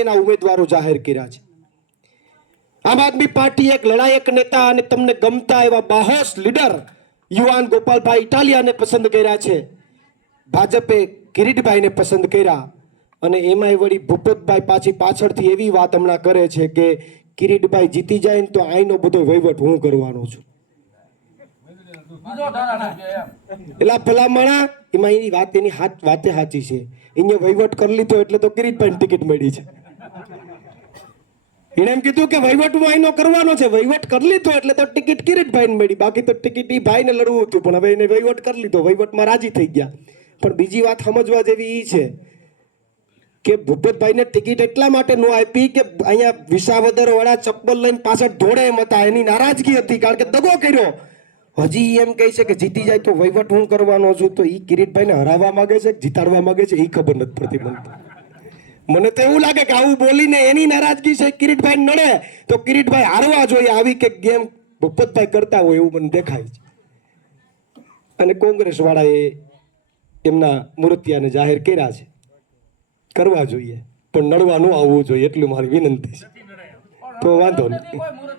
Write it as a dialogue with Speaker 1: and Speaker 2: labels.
Speaker 1: એના ઉમેદવારો જાહેર કર્યા છે. આમ આદમી પાર્ટી એક લડાયક નેતા અને તમને ગમતા એવા બાહોશ લીડર યુવાન ગોપાલભાઈ ઇટાલિયાને પસંદ કર્યા છે. ભાજપે કિરીટભાઈને પસંદ કર્યા અને એમાંય વળી ભૂપતભાઈ પાછી પાછળથી એવી વાત હમણાં કરે છે કે કિરીટભાઈ જીતી જાય ને તો આઈનો બધો વહીવટ હું કરવાનો છું. એટલે ભલામણા, એમાં એની વાત એની વાતે સાચી છે. એને વહીવટ કરી લીધો એટલે તો કિરીટભાઈ ટિકિટ મળી છે. એણે એમ કીધું કે વહીવટ હું કરવાનો છે. વહીવટ કરી લીધો એટલે તો ટિકિટ કિરીટભાઈને મળી. બાકી તો ટિકિટ એ ભાઈને લડવું હતું, પણ હવે એને વહીવટ કરી લીધો. વહીવટમાં રાજી થઈ ગયા. પણ બીજી વાત સમજવા જેવી એ છે કે ભૂપતભાઈને ટિકિટ એટલા માટે ન આપી કે અહીંયા વિસાવદર વાળા ચપ્પલ લઈને પાછળ ધોળે એમ હતા. એની નારાજગી હતી, કારણ કે દગો કર્યો. હજી એમ કહે છે કે જીતી જાય તો વહીવટ હું કરવાનો છું. તો એ કિરીટભાઈને હરાવવા માગે છે જીતાડવા માગે છે? એ ખબર નથી પડતી મને. મને તો એવું લાગે કે આવું બોલીને એની નારાજગી છે કિરીટભાઈ નડે, તો કિરીટભાઈ હારવા જોઈએ આવી કે ગેમ ભૂપતભાઈ કરતા હોય એવું મને દેખાય છે. અને કોંગ્રેસ વાળાએ એમના મૂર્તિયાને જાહેર કર્યા છે. કરવા જોઈએ, પણ નડવા ન આવવું જોઈએ, એટલું મારી વિનંતી છે. તો વાંધો નહીં.